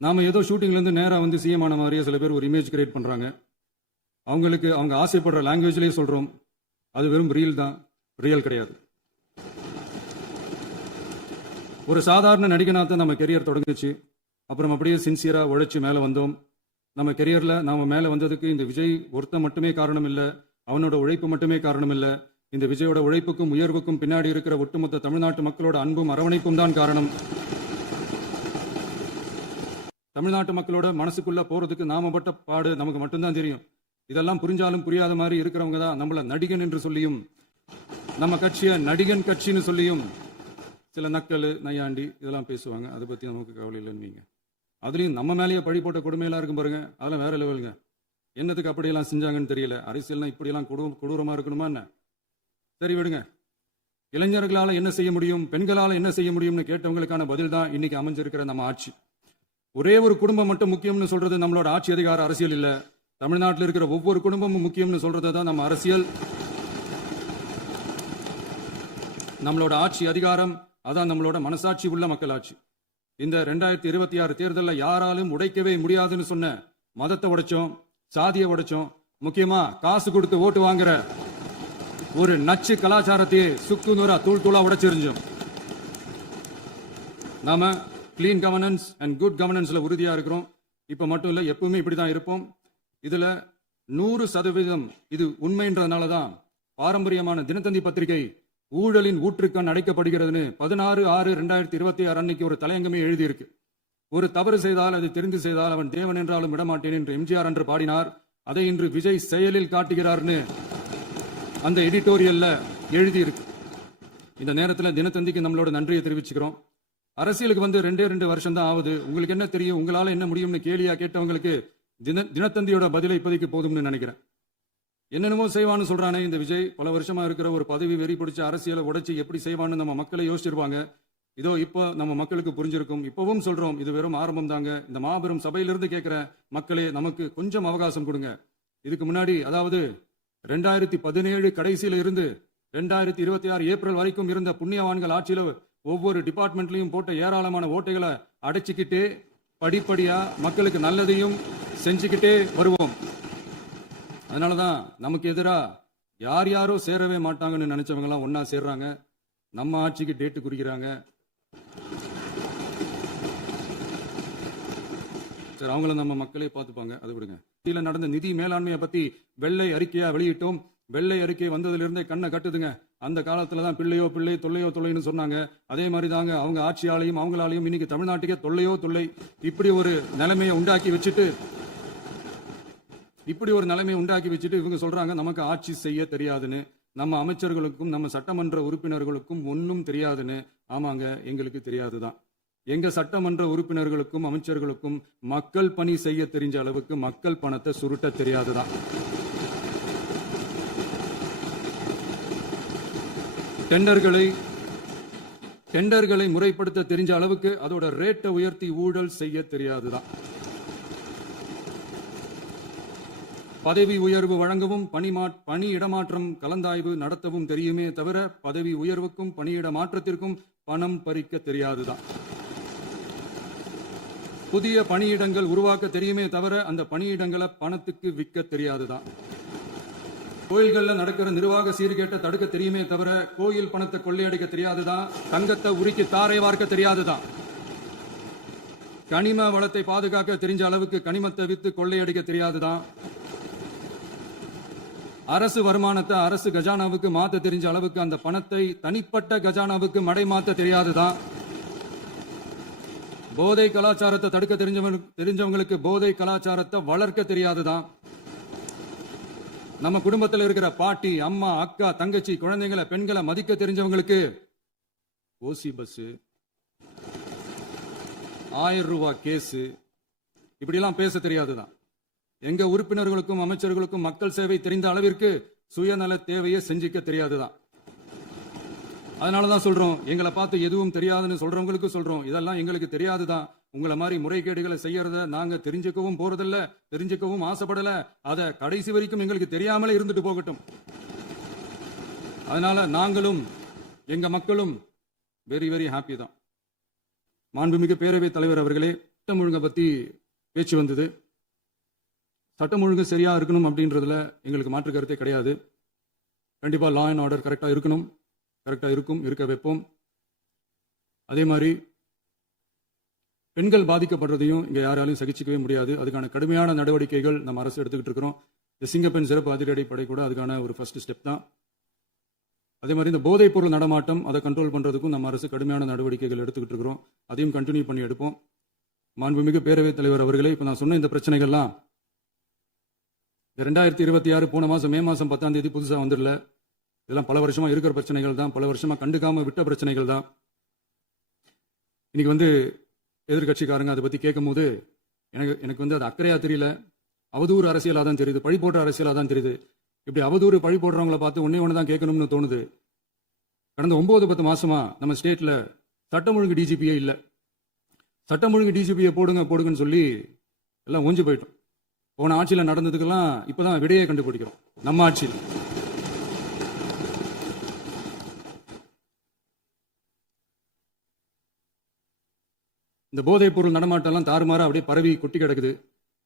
நாம ஏதோ ஷூட்டிங்ல இருந்து நேரா வந்து சிஎம் ஆன மாதிரியே சில பேர் ஒரு இமேஜ் கிரியேட் பண்றாங்க. அவங்களுக்கு அவங்க ஆசைப்படுற லாங்குவேஜ்லயே சொல்றோம், அது வெறும் ரீல் தான், ரியல் கிடையாது. ஒரு சாதாரண நடிகனாக நம்ம கெரியர் தொடங்குச்சு. அப்புறம் அப்படியே சின்சியரா உழைச்சு மேல வந்தோம். நம்ம கெரியர்ல நாம மேல வந்ததுக்கு இந்த விஜய் ஒருத்தன் மட்டுமே காரணம் இல்ல, அவனோட உழைப்பு மட்டுமே காரணம் இல்ல. இந்த விஜயோட உழைப்புக்கும் உயர்வுக்கும் பின்னாடி இருக்கிற ஒட்டுமொத்த தமிழ்நாட்டு மக்களோட அன்பும் அரவணைப்பும் தான் காரணம். தமிழ்நாட்டு மக்களோட மனசுக்குள்ள போறதுக்கு நாம பட்ட பாடு நமக்கு மட்டும்தான் தெரியும். இதெல்லாம் புரிஞ்சாலும் புரியாத மாதிரி இருக்கிறவங்க தான் நம்மள நடிகன் என்று சொல்லியும், நம்ம கட்சியை நடிகன் கட்சின்னு சொல்லியும் சில நக்கல் நையாண்டி இதெல்லாம் பேசுவாங்க. அதை பத்தி நமக்கு கவலை இல்லைன்னு. அதுலயும் நம்ம மேலேயே பழி போட்ட கொடுமையெல்லாம் இருக்கும் பாருங்க, அதெல்லாம் வேற லெவலுங்க. என்னத்துக்கு அப்படியெல்லாம் செஞ்சாங்கன்னு தெரியல. அரசியல்னா இப்படியெல்லாம் கொடூரமா இருக்கணுமா என்ன? சரி விடுங்க. இளைஞர்களால என்ன செய்ய முடியும், பெண்களால என்ன செய்ய முடியும்னு கேட்டவங்களுக்கான பதில் தான் இன்னைக்கு அமைஞ்சிருக்கிற நம்ம ஆட்சி. ஒரே ஒரு குடும்பம் மட்டும் முக்கியம்னு சொல்றது நம்மளோட ஆட்சி அதிகார அரசியல் இல்ல. தமிழ்நாட்டில் இருக்கிற ஒவ்வொரு குடும்பமும் முக்கியம்னு சொல்றது தான் நம்ம அரசியல். நம்மளோட ஆட்சி அதிகாரம் அதான் நம்மளோட மனசாட்சி உள்ள மக்களாட்சி. இந்த 2026 தேர்தலில் யாராலும் உடைக்கவே முடியாதுன்னு சொன்ன மதத்தை உடைச்சோம், சாதியை உடைச்சோம், முக்கியமா காசு கொடுத்து ஓட்டு வாங்குற ஒரு நச்சு கலாச்சாரத்தையே சுக்கு நூறா தூள் தூளா உடைச்சிருந்தோம். நாம கிளீன் கவர்னன்ஸ் அண்ட் குட் கவர்னன்ஸ்ல உறுதியா இருக்கிறோம். இப்ப மட்டும் இல்ல, எப்பவுமே இப்படிதான் இருப்போம். இதுல 100% இது உண்மைன்றதுனாலதான் பாரம்பரியமான தினத்தந்தி பத்திரிகை ஊழலின் ஊற்றுக்கண் அடைக்கப்படுகிறதுன்னு 16/6/2026 அன்னைக்கு ஒரு தலையங்கமே எழுதியிருக்கு. ஒரு தவறு செய்தால், அது தெரிந்து செய்தால் அவன் தேவன் என்றாலும் விடமாட்டேன் என்று எம்ஜிஆர் அன்று பாடினார். அதை இன்று விஜய் செயலில் காட்டுகிறார்னு அந்த எடிட்டோரியல்ல எழுதியிருக்கு. இந்த நேரத்தில் தினத்தந்திக்கு நம்மளோட நன்றியை தெரிவிச்சுக்கிறோம். அரசியலுக்கு வந்து 2 வருஷம் தான் ஆகுது. உங்களுக்கு என்ன தெரியும், உங்களால என்ன முடியும்னு கேலியா கேட்டவங்களுக்கு தினத்தந்தியோட பதிலை இப்போதைக்கு போதும்னு நினைக்கிறேன். என்னென்னமோ செய்வான்னு சொல்றானே இந்த விஜய், பல வருஷமா இருக்கிற ஒரு பதவி வெறி பிடிச்ச அரசியலை உடைச்சு எப்படி செய்வான்னு நம்ம மக்களை யோசிச்சிருப்பாங்க. இதோ இப்போ நம்ம மக்களுக்கு புரிஞ்சிருக்கும். இப்பவும் சொல்றோம், இது வெறும் ஆரம்பம் தாங்க. இந்த மாபெரும் சபையிலிருந்து கேட்கிற மக்களே, நமக்கு கொஞ்சம் அவகாசம் கொடுங்க. இதுக்கு முன்னாடி, அதாவது 2017 கடைசியில இருந்து 2026 ஏப்ரல் வரைக்கும் இருந்த புண்ணியவான்கள் ஆட்சியில ஒவ்வொரு டிபார்ட்மெண்ட்லயும் போட்ட ஏராளமான ஓட்டைகளை அடைச்சிக்கிட்டே படிப்படியா மக்களுக்கு நல்லதையும் செஞ்சுக்கிட்டே வருவோம். அதனாலதான் நமக்கு எதிரா யார் யாரோ சேரவே மாட்டாங்கன்னு நினைச்சவங்க எல்லாம் ஒன்னா சேர்றாங்க. நம்ம ஆட்சிக்கு டேட்டு குறிக்கிறாங்க. சரி, அவங்கள நம்ம மக்களே பார்த்துப்பாங்க, அது விடுங்க. இதுல நடந்த நிதி மேலாண்மையை பத்தி வெள்ளை அறிக்கையா வெளியிட்டோம். வெள்ளை அறிக்கை வந்ததுல இருந்தே கண்ணை கட்டுதுங்க. அந்த காலத்துலதான் பிள்ளையோ பிள்ளை தொல்லையோ தொல்லைன்னு சொன்னாங்க. அதே மாதிரி தாங்க அவங்க ஆட்சியாலையும் அவங்களாலையும் இன்னைக்கு தமிழ்நாட்டுக்கே தொல்லையோ தொல்லை. இப்படி ஒரு நிலைமையை உண்டாக்கி வச்சுட்டு இவங்க சொல்றாங்க நமக்கு ஆட்சி செய்ய தெரியாதுன்னு. நம்ம அமைச்சர்களுக்கும் நம்ம சட்டமன்ற உறுப்பினர்களுக்கும் ஒன்னும் தெரியாதுன்னு. ஆமாங்க, எங்களுக்கு தெரியாதுதான். எங்க சட்டமன்ற உறுப்பினர்களுக்கும் அமைச்சர்களுக்கும் மக்கள் பணி செய்ய தெரிஞ்ச அளவுக்கு மக்கள் பணத்தை சுருட்ட தெரியாதுதான். டெண்டர்களை முறைப்படுத்த தெரிஞ்ச அளவுக்கு அதோட ரேட்டை உயர்த்தி ஊழல் செய்ய தெரியாதுதான். பதவி உயர்வு வழங்கவும் பணி இடமாற்றம் கலந்தாய்வு நடத்தவும் தெரியுமே தவிர பதவி உயர்வுக்கும் பணியிட மாற்றத்திற்கும் பணம் பறிக்க தெரியாதுதான். புதிய பணியிடங்கள் உருவாக்க தெரியுமே தவிர அந்த பணியிடங்களை பணத்துக்கு விற்க தெரியாதுதான். கோயில்கள்ல நடக்கிற நிர்வாக சீர்கேட்டை தடுக்க தெரியுமே தவிர கோயில் பணத்தை கொள்ளையடிக்க தெரியாதுதான். தங்கத்தை உருக்கி தாரை வார்க்க தெரியாதுதான். கனிம வளத்தை பாதுகாக்க தெரிஞ்ச அளவுக்கு கனிமத்தை வித்து கொள்ளையடிக்க தெரியாதுதான். அரசு வருமானத்தை அரசு கஜானாவுக்கு மாத்த தெரிஞ்ச அளவுக்கு அந்த பணத்தை தனிப்பட்ட கஜானாவுக்கு மடை மாத்த தெரியாதுதான். போதை கலாச்சாரத்தை தடுக்க தெரிஞ்சவங்களுக்கு போதை கலாச்சாரத்தை வளர்க்க தெரியாதுதான். நம்ம குடும்பத்தில் இருக்கிற பாட்டி, அம்மா, அக்கா, தங்கச்சி, குழந்தைங்களை, பெண்களை மதிக்க தெரிஞ்சவங்களுக்கு ஓசி பஸ், 1000 ரூபாய் கேஸ், இப்படி எல்லாம் பேச தெரியாதுதான். எங்க உறுப்பினர்களுக்கும் அமைச்சர்களுக்கும் மக்கள் சேவை தெரிந்த அளவிற்கு சுயநல தேவையை செஞ்சிக்க தெரியாதுதான். அதனாலதான் சொல்றோம், எங்களை பார்த்து எதுவும் தெரியாதுன்னு சொல்றவங்களுக்கு சொல்றோம், இதெல்லாம் எங்களுக்கு தெரியாதுதான். உங்களை மாதிரி முறைகேடுகளை செய்யறத நாங்க தெரிஞ்சுக்கவும் போறதில்ல, தெரிஞ்சுக்கவும் ஆசைப்படல. அத கடைசி வரைக்கும் எங்களுக்கு தெரியாமலே இருந்துட்டு போகட்டும். அதனால நாங்களும் எங்க மக்களும் வெரி வெரி ஹாப்பி தான். மாண்புமிகு பேரவைத் தலைவர் அவர்களே, சட்டம் ஒழுங்கை பத்தி பேச்சு வந்தது. சட்டம் ஒழுங்கு சரியா இருக்கணும் அப்படின்றதுல எங்களுக்கு மாற்று கருத்தே கிடையாது. கண்டிப்பா லா அண்ட் ஆர்டர் கரெக்டா இருக்கணும், கரெக்டா இருக்கும், இருக்க வைப்போம். அதே மாதிரி பெண்கள் பாதிக்கப்படுறதையும் இங்க யாராலையும் சகிச்சிக்கவே முடியாது. அதுக்கான கடுமையான நடவடிக்கைகள் நம்ம அரசு எடுத்துக்கிட்டு இருக்கிறோம். இந்த சிங்கப்பெண் சிறப்பு அதிரடிப்படை கூட அதுக்கான ஒரு ஃபர்ஸ்ட் ஸ்டெப் தான். அதே மாதிரி இந்த போதைப் பொருள் நடமாட்டம் அதை கண்ட்ரோல் பண்றதுக்கும் நம்ம அரசு கடுமையான நடவடிக்கைகள் எடுத்துக்கிட்டு இருக்கிறோம். அதையும் கண்டினியூ பண்ணி எடுப்போம். மாண்புமிகு பேரவைத் தலைவர் அவர்களே, இப்ப நான் சொன்ன இந்த பிரச்சனைகள்லாம் 2026 போன மாசம் மே மாசம் 10ஆம் தேதி புதுசா வந்துடல. இதெல்லாம் பல வருஷமா இருக்கிற பிரச்சனைகள் தான், பல வருஷமா கண்டுக்காம விட்ட பிரச்சனைகள் தான். இன்னைக்கு வந்து எதிர்கட்சிக்காரங்க அதை பத்தி கேட்கும் போது எனக்கு வந்து அது அக்கறையா தெரியல, அவதூறு அரசியலா தான் தெரியுது, பழி போடுற அரசியலா தான் தெரியுது. இப்படி அவதூறு பழி போடுறவங்களை பார்த்து ஒண்ணு தான் கேட்கணும்னு தோணுது. கடந்த 9-10 மாசமா நம்ம ஸ்டேட்ல சட்டம் ஒழுங்கு டிஜிபியே இல்ல. சட்டம் ஒழுங்கு டிஜிபியை போடுங்கன்னு சொல்லி எல்லாம் ஓஞ்சு போயிட்டோம். போன ஆட்சியில நடந்ததுக்கெல்லாம் இப்பதான் விடையே கண்டுபிடிக்கிறோம் நம்ம ஆட்சியில். இந்த போதைப் பொருள் நடமாட்டம் எல்லாம் தாறுமாறா அப்படியே பரவி கொட்டி கிடக்குது.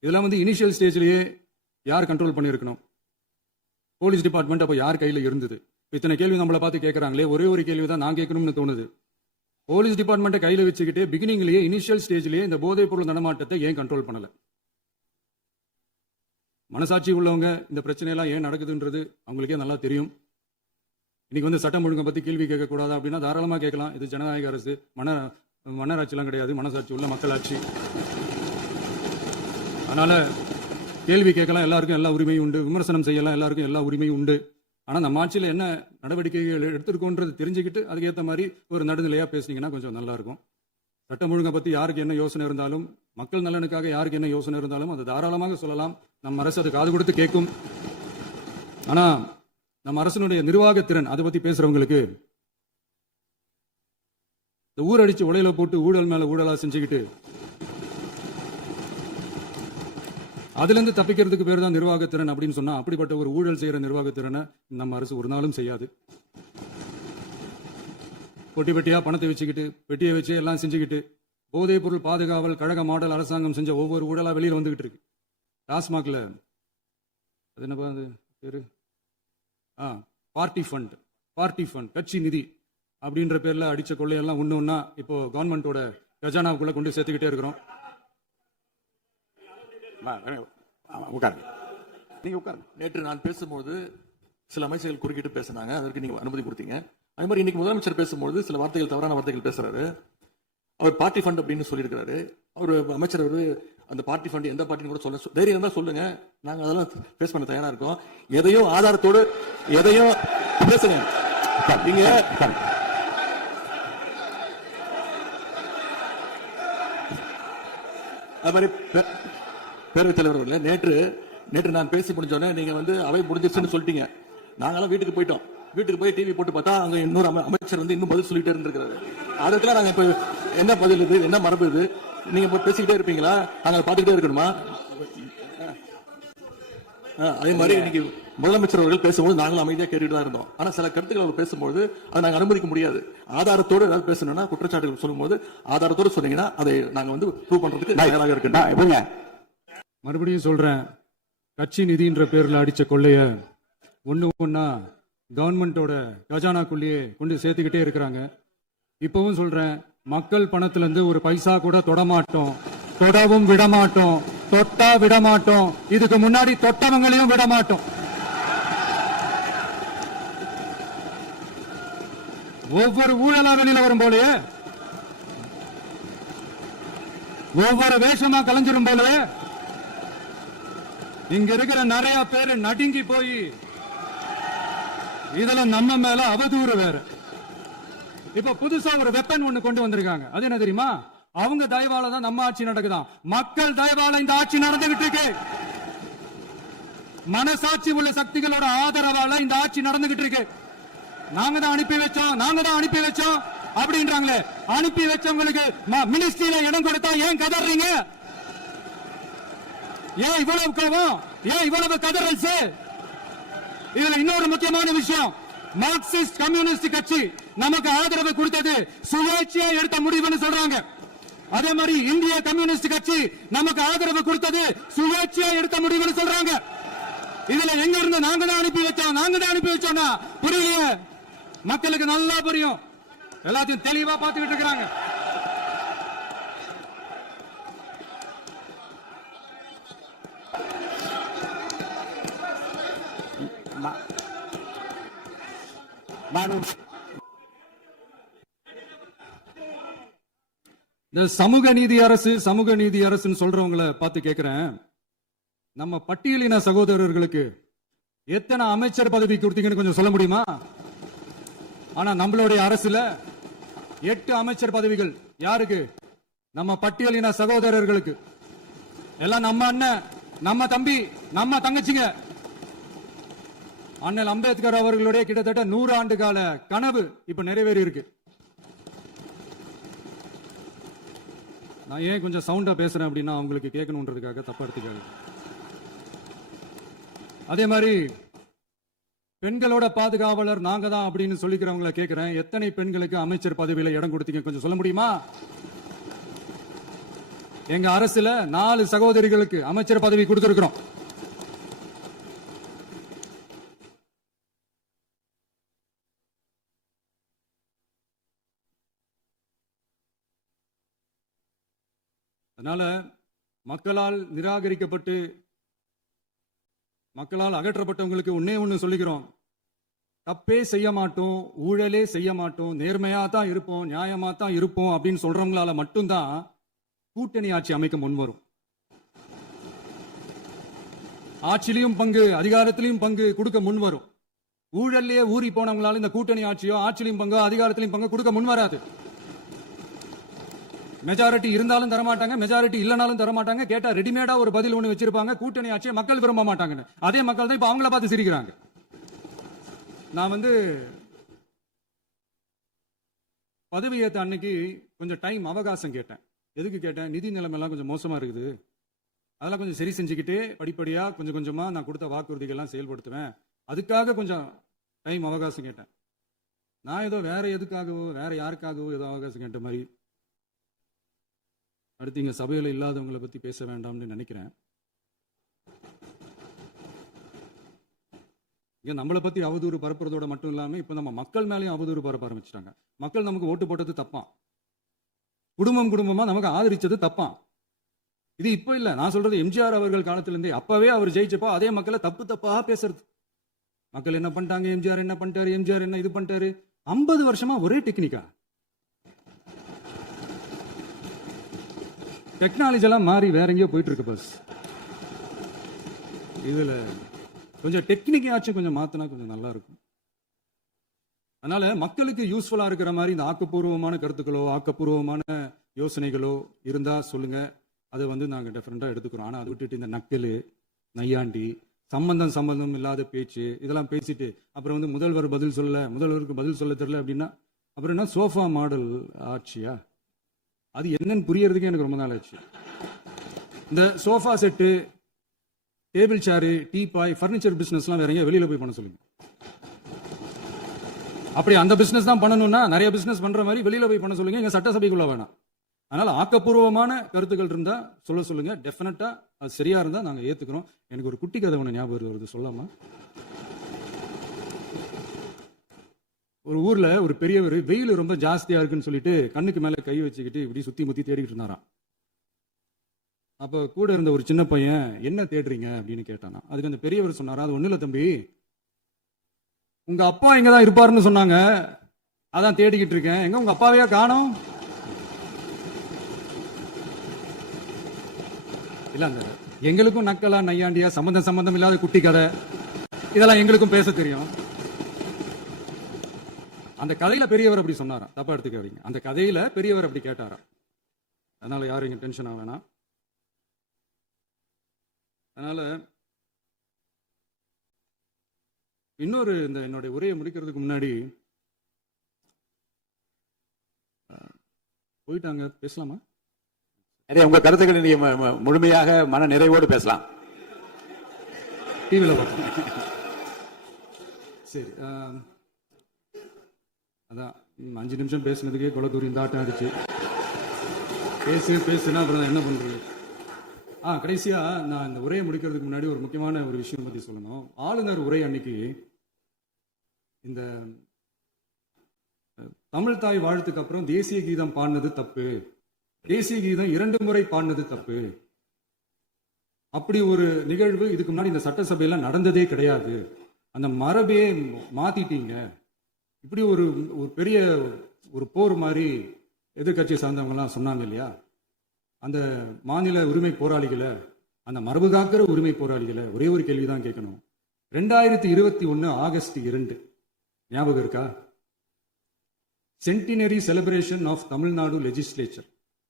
இதெல்லாம் வந்து இனிஷியல் ஸ்டேஜ்லயே யார் கண்ட்ரோல் பண்ணியிருக்கணும்? போலீஸ் டிபார்ட்மெண்ட் அப்ப யார் கையில இருந்தது? இத்தனை கேள்வி நம்மளை பார்த்து கேட்கறாங்களே, ஒரே ஒரு கேள்வி தான் நான் கேட்கணும்னு தோணுது. போலீஸ் டிபார்ட்மெண்ட்டை கையில வச்சுக்கிட்டே பிகினிங்லயே இனிஷியல் ஸ்டேஜ்லயே இந்த போதைப் பொருள் நடமாட்டத்தை ஏன் கண்ட்ரோல் பண்ணல? மனசாட்சி உள்ளவங்க இந்த பிரச்சனையெல்லாம் ஏன் நடக்குதுன்றது அவங்களுக்கே நல்லா தெரியும். இன்னைக்கு வந்து சட்டம் ஒழுங்கை பத்தி கேள்வி கேட்கக்கூடாதா அப்படின்னா தாராளமா கேட்கலாம். இது ஜனநாயக அரசு, மன்னராட்சிலாம் கிடையாது, மனசாட்சி உள்ள மக்களாட்சி. அதனால கேள்வி கேட்கலாம், எல்லாருக்கும் எல்லா உரிமையும் உண்டு. விமர்சனம் செய்யலாம், எல்லாருக்கும் எல்லா உரிமையும் உண்டு. ஆனா நம்ம ஆட்சியில் என்ன நடவடிக்கைகள் எடுத்திருக்கோன்றது தெரிஞ்சுக்கிட்டு அதுக்கேற்ற மாதிரி ஒரு நடுநிலையா பேசினீங்கன்னா கொஞ்சம் நல்லா இருக்கும். சட்டம் ஒழுங்கை பத்தி யாருக்கு என்ன யோசனை இருந்தாலும், மக்கள் நலனுக்காக யாருக்கு என்ன யோசனை இருந்தாலும் அதை தாராளமாக சொல்லலாம். நம்ம அரசு அது காது கொடுத்து கேட்கும். ஆனா நம்ம அரசனுடைய நிர்வாகத்திறன் அதை பத்தி பேசுறவங்களுக்கு இந்த ஊரடிச்சு உலையில போட்டு ஊழல் மேல ஊழலா செஞ்சுக்கிட்டு அதுல இருந்து தப்பிக்கிறதுக்கு பேர் தான் நிர்வாகத்திறன் அப்படின்னு சொன்னா, அப்படிப்பட்ட ஒரு ஊழல் செய்யற நிர்வாகத்திறனை நம்ம அரசு ஒரு நாளும் செய்யாது. பொட்டி பெட்டியா பணத்தை வச்சுக்கிட்டு, பெட்டியை வச்சு எல்லாம் செஞ்சுக்கிட்டு, போதைப் பொருள் பாதுகாவல் கழக மாடல் அரசாங்கம் செஞ்ச ஒவ்வொரு ஊழலா வெளியில வந்துகிட்டு இருக்கு. டாஸ்மாக்ல அது என்ன பேரு, பார்ட்டி ஃபண்ட் கட்சி நிதி அப்படின்ற பேர்ல அடிச்ச கொள்ளையெல்லாம் ஒண்ணா இப்போ கவர்மெண்டோட கஜானாவுக்குள்ள கொண்டு சேர்த்துக்கிட்டே இருக்கிறோம். நேற்று நான் பேசும்போது சில அமைச்சர்கள் குறுக்கிட்டு பேசினாங்க, அதற்கு நீங்க அனுமதி கொடுத்தீங்க. அதே மாதிரி இன்னைக்கு முதலமைச்சர் பேசும்போது சில வார்த்தைகள், தவறான வார்த்தைகள் பேசுறாரு. அவர் பார்ட்டி ஃபண்ட் அப்படின்னு சொல்லியிருக்கிறாரு. அவர் அமைச்சர் அந்த பார்ட்டி ஃபண்ட் எந்த பார்ட்டின்னு கூட சொல்ல தைரியம் இருந்தா சொல்லுங்க, நாங்க அதெல்லாம் ஃபேஸ் பண்ண தயாரா இருக்கோம். எதையும் ஆதாரத்தோடு எதையும் பேசுங்க. நீங்க அது மாதிரி பேரவைத் தலைவர் நேற்று நான் பேசி முடிஞ்சோடனே நீங்க வந்து அவை முடிஞ்சிருச்சுன்னு சொல்லிட்டீங்க. நாங்கெல்லாம் வீட்டுக்கு போயிட்டோம். வீட்டுக்கு போய் டிவி போட்டு பார்த்தா அங்க இன்னொரு அமைச்சர் வந்து இன்னும் பதில் சொல்லிட்டே இருந்திருக்கிறாரு. அதுக்கெல்லாம் நாங்க இப்ப என்ன பதில் இது, என்ன மரபு இது? நீங்க இப்ப பேசிக்கிட்டே இருப்பீங்களா? நாங்க பாத்துக்கிட்டே இருக்கணுமா? அதே மாதிரி இன்னைக்கு முதலமைச்சர் அவர்கள் பேசும்போது நாங்களும் அமைதியா கேட்டுட்டு தான் இருந்தோம். ஆனா சில கருத்துக்கள் அவர் பேசும்போது அதை நாங்க அனுமதிக்க முடியாது. ஆதாரத்தோடு ஏதாவது பேசணும்னா, குற்றச்சாட்டுகள் சொல்லும்போது ஆதாரத்தோடு சொன்னீங்கன்னா அதை நாங்க வந்து ப்ரூவ் பண்றதுக்கு தயாராக இருக்கேன். மறுபடியும் சொல்றேன், கட்சி நிதின்ற பேர்ல அடிச்ச கொள்ளைய ஒண்ணா கவர்மெண்டோட கஜானாக்குள்ளேயே கொண்டு சேர்த்துக்கிட்டே இருக்கிறாங்க. இப்பவும் சொல்றேன், மக்கள் பணத்துல இருந்து ஒரு பைசா கூட தொடமாட்டோம், தொடவும் விடமாட்டோம், தொட்டா விடமாட்டோம். இதுக்கு முன்னாடி தொட்டவங்களையும் விடமாட்டோம். ஒவ்வொரு ஊழலா வெளியில வரும் போலயே, ஒவ்வொரு வேஷமா கலைஞ்சிரும் போலயே இங்க இருக்கிற நிறைய பேரு நடுங்கி போய் இதுல நம்ம மேல அவதூறு வேற. இப்ப புதுசா ஒரு வெப்பன் ஒண்ணு கொண்டு வந்திருக்காங்க. அது என்ன தெரியுமா? அவங்க தயவால தான் நம்ம ஆட்சி நடக்குதான். மக்கள் தயவால இந்த ஆட்சி நடந்துகிட்டு இருக்கு. மனசாட்சி உள்ள சக்திகளோட ஆதரவால இந்த ஆட்சி நடந்துகிட்டு இருக்கு. நாங்க தான் அனுப்பி வச்சோம் அப்படின்றாங்களே. அனுப்பி வச்சவங்களுக்கு மினிஸ்ட்ரியில இடம் கொடுத்தா ஏன் கதறீங்க? ஏன் இவ்வளவு கோபம்? ஏன் இவ்வளவு கதறல்? இதுல இன்னொரு முக்கியமான விஷயம், மார்க்சிஸ்ட் கம்யூனிஸ்ட் கட்சி நமக்கு ஆதரவு கொடுத்தது சுயேட்சையா எடுத்த முடிவுன்னு சொல்றாங்க. அதே மாதிரி இந்திய கம்யூனிஸ்ட் கட்சி நமக்கு ஆதரவு கொடுத்தது சுயேட்சையா எடுத்த முடிவுன்னு சொல்றாங்க. இதுல எங்க இருந்து நாங்க தான் அனுப்பி வச்சோம்னா புரியலையே. மக்களுக்கு நல்லா புரியும், எல்லாத்தையும் தெளிவா பார்த்துக்கிட்டு இருக்கிறாங்க. இந்த சமூக நீதி அரசுன்னு சொல்றவங்களை பார்த்து கேட்கிறேன், நம்ம பட்டியலின சகோதரர்களுக்கு எத்தனை அமைச்சர் பதவி கொடுத்தீங்கன்னு கொஞ்சம் சொல்ல முடியுமா? ஆனா நம்மளுடைய அரசுல 8 அமைச்சர் பதவிகள் யாருக்கு? நம்ம பட்டியலின சகோதரர்களுக்கு. எல்லாம் நம்ம அண்ணன், நம்ம தம்பி, நம்ம தங்கச்சிங்க. அண்ணல் அம்பேத்கர் அவர்களுடைய கிட்டத்தட்ட 100 ஆண்டு கால கனவு இப்ப நிறைவேறி இருக்கு. நான் ஏன் கொஞ்சம் சவுண்டா பேசுறேன் அப்படின்னா அவங்களுக்கு கேட்கணுன்றதுக்காக, தப்பா எடுத்துக்காது. அதே மாதிரி பெண்களோட பாதுகாவலர் நாங்க தான் அப்படின்னு சொல்லிக்கிறவங்களை கேட்கிறேன், எத்தனை பெண்களுக்கு அமைச்சர் பதவியில இடம் கொடுத்தீங்க கொஞ்சம் சொல்ல முடியுமா? எங்க அரசுல 4 சகோதரிகளுக்கு அமைச்சர் பதவி கொடுத்திருக்கிறோம். அதனால மக்களால் நிராகரிக்கப்பட்டு மக்களால் அகற்றப்பட்டவங்களுக்கு ஒண்ணு சொல்லிக்கிறோம், தப்பே செய்ய மாட்டோம், ஊழலே செய்ய மாட்டோம், நேர்மையா தான் இருப்போம், நியாயமா தான் இருப்போம் அப்படின்னு சொல்றவங்களால மட்டும்தான் கூட்டணி ஆட்சி அமைக்க முன்வரும். ஆட்சியிலையும் பங்கு, அதிகாரத்திலையும் பங்கு கொடுக்க முன்வரும். ஊழல்லையே ஊறி போனவங்களால இந்த கூட்டணி ஆட்சியோ ஆட்சியிலையும் பங்கு அதிகாரத்திலையும் பங்கு கொடுக்க முன்வராது. மெஜாரிட்டி இருந்தாலும் தரமாட்டாங்க, மெஜாரிட்டி இல்லனாலும் தரமாட்டாங்க. கேட்டா ரெடிமேடா ஒரு பதில் ஒண்ணு வச்சிருப்பாங்க, கூட்டணி ஆட்சியை மக்கள் விரும்ப மாட்டாங்க. அதே மக்கள் தான் இப்ப அவங்கள பார்த்து சிரிக்கிறாங்க. நான் பதவியேற்ற அன்னைக்கு கொஞ்சம் டைம் அவகாசம் கேட்டேன். எதுக்கு கேட்டேன்? நிதி நிலைமை எல்லாம் கொஞ்சம் மோசமா இருக்குது, அதெல்லாம் கொஞ்சம் சரி செஞ்சுக்கிட்டே படிப்படியா கொஞ்சம் கொஞ்சமா நான் கொடுத்த வாக்குறுதிகள்லாம் செயல்படுத்துவேன், அதுக்காக கொஞ்சம் டைம் அவகாசம் கேட்டேன். நான் ஏதோ வேற எதுக்காகவோ வேற யாருக்காகவோ ஏதோ அவகாசம் கேட்ட மாதிரி. அடுத்து இங்க சபையில இல்லாதவங்களை பத்தி பேச வேண்டாம்னு நினைக்கிறேன். இங்க நம்மளை பத்தி அவதூறு பரப்புறதோட மட்டும் இல்லாம இப்ப நம்ம மக்கள் மேலேயும் அவதூறு பரப்ப ஆரம்பிச்சிட்டாங்க. மக்கள் நமக்கு ஓட்டு போட்டது தப்பான், குடும்பமா நமக்கு ஆதரிச்சது தப்பான். இது இப்ப இல்ல, நான் சொல்றது எம்ஜிஆர் அவர்கள் காலத்திலிருந்தே. அப்பவே அவர் ஜெயிச்சப்போ அதே மக்களை தப்பா பேசுறது. மக்கள் என்ன பண்ணிட்டாங்க, எம்ஜிஆர் என்ன பண்ணிட்டாரு, எம்ஜிஆர் என்ன இது பண்ணிட்டாரு. 50 வருஷமா ஒரே டெக்னிக்கா. டெக்னாலஜி எல்லாம் மாறி வேற எங்கேயோ போயிட்டு இருக்கு பஸ். இதுல கொஞ்சம் டெக்னிக்காச்சும் கொஞ்சம் மாத்தினா கொஞ்சம் நல்லா இருக்கும். அதனால மக்களுக்கு யூஸ்ஃபுல்லா இருக்கிற மாதிரி இந்த ஆக்கப்பூர்வமான கருத்துக்களோ ஆக்கப்பூர்வமான யோசனைகளோ இருந்தா சொல்லுங்க, அதை நாங்க டிஃபரெண்டா எடுத்துக்கிறோம். ஆனா அதை விட்டுட்டு இந்த நக்கலு, நையாண்டி, சம்பந்தம் இல்லாத பேச்சு இதெல்லாம் பேசிட்டு அப்புறம் முதல்வர் பதில் சொல்லல, முதல்வருக்கு பதில் சொல்ல தெரியல அப்படின்னா அப்புறம் என்ன சோஃபா மாடல் ஆட்சியா? அது என்னன்னு புரியறதுக்கு எனக்கு ரொம்ப நாள் ஆச்சு. இந்த sofa set, table chair, teapoy, furniture பிசினஸ்லாம் வேற எங்க வெளியில போய் பண்ண சொல்லுங்க. அப்படி அந்த பிசினஸ் தான் பண்ணணும்னா நிறைய பிசினஸ் பண்ற மாதிரி வெளியில போய் பண்ண சொல்லுங்க, எங்க சட்டசபைக்குள்ள வேணாம். அதனால ஆக்கப்பூர்வமான கருத்துக்கள் இருந்தா சொல்லுங்க. டெஃபினட்டா அது சரியா இருந்தா நாங்க ஏத்துக்கிறோம். எனக்கு ஒரு குட்டி கதை ஒண்ணு ஞாபகம் வருது, சொல்லாமா? ஒரு ஊர்ல ஒரு பெரியவர் வெயில் ரொம்ப ஜாஸ்தியா இருக்குன்னு சொல்லிட்டு கண்ணுக்கு மேல கை வச்சுக்கிட்டு இப்படி சுத்தி முத்தி தேடிட்டு இருந்தாராம். அப்ப கூட இருந்த ஒரு சின்ன பையன், என்ன தேடுறீங்க அப்படின்னு கேட்டானா. அதுக்கு அந்த பெரியவர் சொன்னாரா, அது ஒண்ணு இல்ல தம்பி, உங்க அப்பா எங்கதான் இருப்பாருன்னு சொன்னாங்க, அதான் தேடிக்கிட்டு இருக்கேன். எங்க உங்க அப்பாவையா காணோம்? இல்ல அந்த எங்களுக்கும் நக்கலா நையாண்டியா சம்பந்தம் இல்லாத குட்டி கதை இதெல்லாம் எங்களுக்கும் பேச தெரியும். அந்த கதையில பெரியவர் அப்படி சொன்னாராம், தப்பா எடுத்துக்காதீங்க. அந்த கதையில பெரியவர் அப்படி கேட்டாராம். அதனால யாரும் இங்க டென்ஷன் ஆக வேணாம். அதனால இன்னொரு இந்த என்னுடைய உரையை முடிக்கிறதுக்கு முன்னாடி போயிட்டாங்க, பேசலாமா? நிறைய உங்க கருத்துக்களை நீங்க முழுமையாக மன நிறைவோடு பேசலாம். டிவியில் பார்ப்போம். சரி, அதான் 5 நிமிஷம் பேசுனதுக்கே கொலை தூரி இந்த ஆட்டம் ஆயிடுச்சு. பேசுனா அப்புறம் என்ன பண்றது? கடைசியா நான் இந்த உரையை முடிக்கிறதுக்கு முன்னாடி ஒரு முக்கியமான ஒரு விஷயம் பத்தி சொல்லணும். ஆளுநர் உரை அன்னைக்கு இந்த தமிழ் தாய் வாழ்த்துக்கு அப்புறம் தேசிய கீதம் பாடினது தப்பு, தேசிய கீதம் 2 முறை பாடினது தப்பு, அப்படி ஒரு நிகழ்வு இதுக்கு முன்னாடி இந்த சட்டசபையில நடந்ததே கிடையாது, அந்த மரபையே மாத்திட்டீங்க, இப்படி ஒரு ஒரு பெரிய ஒரு போர் மாதிரி எதிர்கட்சியை சார்ந்தவங்க எல்லாம் சொன்னாங்க இல்லையா? அந்த மாநில உரிமை போராளிகளை, அந்த மரபு காக்கிற உரிமை போராளிகளை ஒரே ஒரு கேள்விதான் கேட்கணும். 2021 ஆகஸ்ட் 2 ஞாபகம் இருக்கா? Centenary celebration of Tamil Nadu legislature.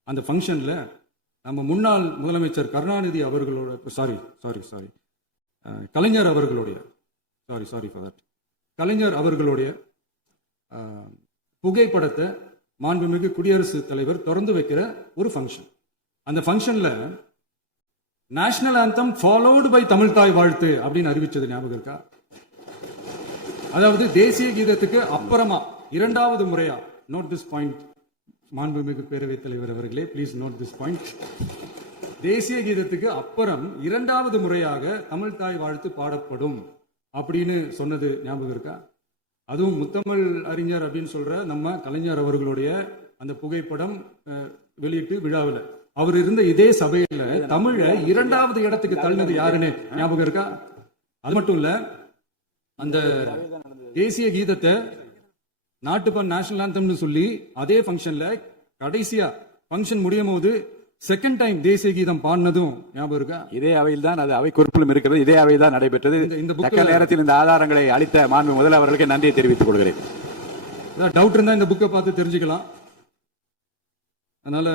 அந்த ஃபங்க்ஷன்ல நம்ம முன்னாள் முதலமைச்சர் கருணாநிதி அவர்களோட கலைஞர் அவர்களுடைய கலைஞர் அவர்களுடைய புகைப்படத்தை மாண்புமிகு குடியரசுத் தலைவர் திறந்து வைக்கிற ஒரு ஃபங்க்ஷன். அந்த ஃபங்க்ஷன்ல national anthem followed by Tamil தாய் வாழ்த்து அப்படின்னு அறிவிச்சது ஞாபகம் இருக்கா? அதாவது தேசிய கீதத்துக்கு அப்புறமா 2வது முறையா, நோட் திஸ் பாயிண்ட் மாண்புமிகு பேரவைத் தலைவர் அவர்களே, ப்ளீஸ் நோட் திஸ் பாயிண்ட். தேசிய கீதத்துக்கு அப்புறம் 2வது முறையாக தமிழ் தாய் வாழ்த்து பாடப்படும் அப்படின்னு சொன்னது ஞாபகம் இருக்கா? அதுவும் முத்தமிழ் அறிஞர் அப்படின்னு சொல்ற நம்ம கலைஞர் அவர்களுடைய அந்த புகைப்படம் வெளியிட்டு விழாவில் அவர் இருந்த இதே சபையில தமிழை 2வது இடத்துக்கு தள்ளினது யாருன்னு ஞாபகம் இருக்கா? அது மட்டும் இல்ல, அந்த தேசிய கீதத்தை நாட்டுப்பண் நேஷனல் ஆந்தம்னு சொல்லி அதே ஃபங்க்ஷன்ல கடைசியா ஃபங்க்ஷன் முடியும் போது செகண்ட் டைம் தேசிய கீதம் பாடினதும் ஞாபகம் இருக்கா? இதே அவையில் தான், அது அவை குறிப்பிலும் இருக்கிறது, இதே அவையில் தான் நடைபெற்றது. இந்த தக்க நேரத்தில் இந்த ஆதாரங்களை அளித்த மாண்பு முதல்வர்களுக்கு நன்றியை தெரிவித்துக் கொள்கிறேன். டவுட் இருந்தா இந்த புக்கை பார்த்து தெரிஞ்சுக்கலாம். அதனால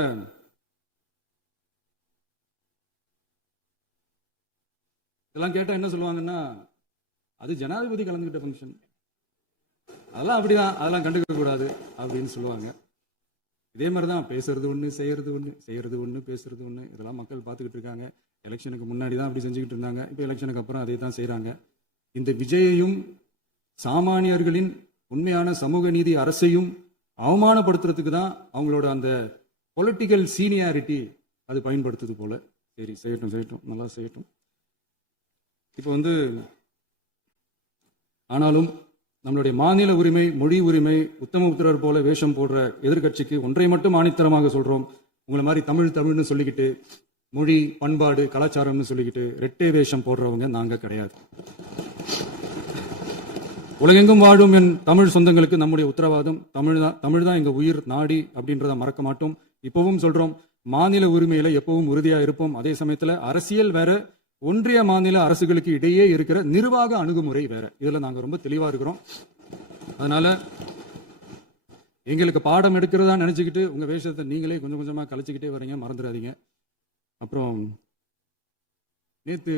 இதெல்லாம் கேட்டா என்ன சொல்லுவாங்கன்னா, அது ஜனாதிபதி கலந்துகிட்ட ஃபங்க்ஷன், அதெல்லாம் அப்படிதான், அதெல்லாம் கண்டுக்க கூடாது அப்படின்னு சொல்லுவாங்க. இதே மாதிரிதான் பேசுறது ஒண்ணு, செய்யறது ஒண்ணு, பேசுறது ஒண்ணு. இதெல்லாம் மக்கள் பார்த்துக்கிட்டு இருக்காங்க. எலெக்ஷனுக்கு முன்னாடி தான் அப்படி செஞ்சுக்கிட்டு இருந்தாங்க, இப்போ எலெக்ஷனுக்கு அப்புறம் அதே தான் செய்யறாங்க. இந்த விஜயையும் சாமானியர்களின் உண்மையான சமூக நீதி அரசையும் அவமானப்படுத்துறதுக்கு தான் அவங்களோட அந்த பொலிட்டிக்கல் சீனியாரிட்டி அது பயன்படுத்துது போல. சரி, செய்யட்டும், நல்லா செய்யட்டும். இப்போ ஆனாலும் நம்மளுடைய மாநில உரிமை, மொழி உரிமை, உத்தமபுத்திரர் போல வேஷம் போடுற எதிர்கட்சிக்கு ஒன்றை மட்டும் ஆணித்தரமாக சொல்றோம். உங்களை மாதிரி தமிழ்னு சொல்லிக்கிட்டு, மொழி, பண்பாடு, கலாச்சாரம்னு சொல்லிக்கிட்டு ரெட்டை வேஷம் போடுறவங்க நாங்க கிடையாது. உலகெங்கும் வாழும் என் தமிழ் சொந்தங்களுக்கு நம்முடைய உத்தரவாதம் தமிழ் தான் எங்க உயிர் நாடி அப்படின்றத மறக்க மாட்டோம். இப்பவும் சொல்றோம், மாநில உரிமையில எப்பவும் உறுதியா இருப்போம். அதே சமயத்துல அரசியல் வேற, ஒன்றிய மாநில அரசுகளுக்கு இடையே இருக்கிற நிர்வாக அணுகுமுறை வேற. இதுல நாங்க ரொம்ப தெளிவா இருக்கிறோம். அதனால எங்களுக்கு பாடம் எடுக்கிறதா நினைச்சுக்கிட்டு உங்க வேஷத்தை நீங்களே கொஞ்சம் கொஞ்சமா கலைச்சிக்கிட்டே வரீங்க, மறந்துடாதீங்க. அப்புறம் நேத்து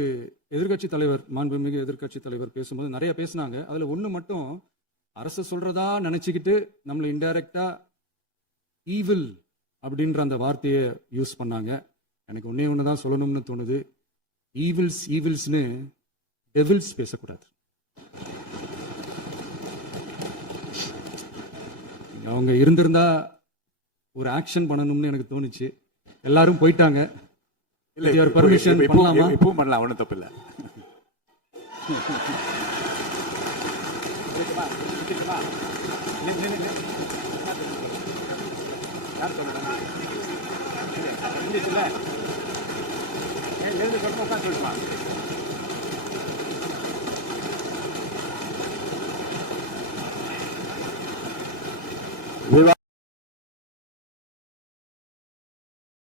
எதிர்கட்சி தலைவர், மாண்புமிகு எதிர்கட்சி தலைவர் பேசும்போது நிறைய பேசினாங்க. அதுல ஒண்ணு மட்டும் அரசு சொல்றதா நினைச்சுக்கிட்டு நம்மளை இன்டைரக்டா ஈவில் அப்படின்ற அந்த வார்த்தையை யூஸ் பண்ணாங்க. எனக்கு ஒன்னே ஒண்ணுதான் சொல்லணும்னு தோணுது, ஈவில்ஸ்னு டெவில்ஸ் பேசக்கூடாது. அவங்க இருந்திருந்தா ஒரு ஆக்ஷன் பண்ணணும்னு எனக்கு தோணுச்சு. எல்லாரும் போயிட்டாங்க. பர்மிஷன் பண்ணலாமா? இப்பவும் பண்ணலாம், ஒன்றும் தப்பு இல்லை. விவா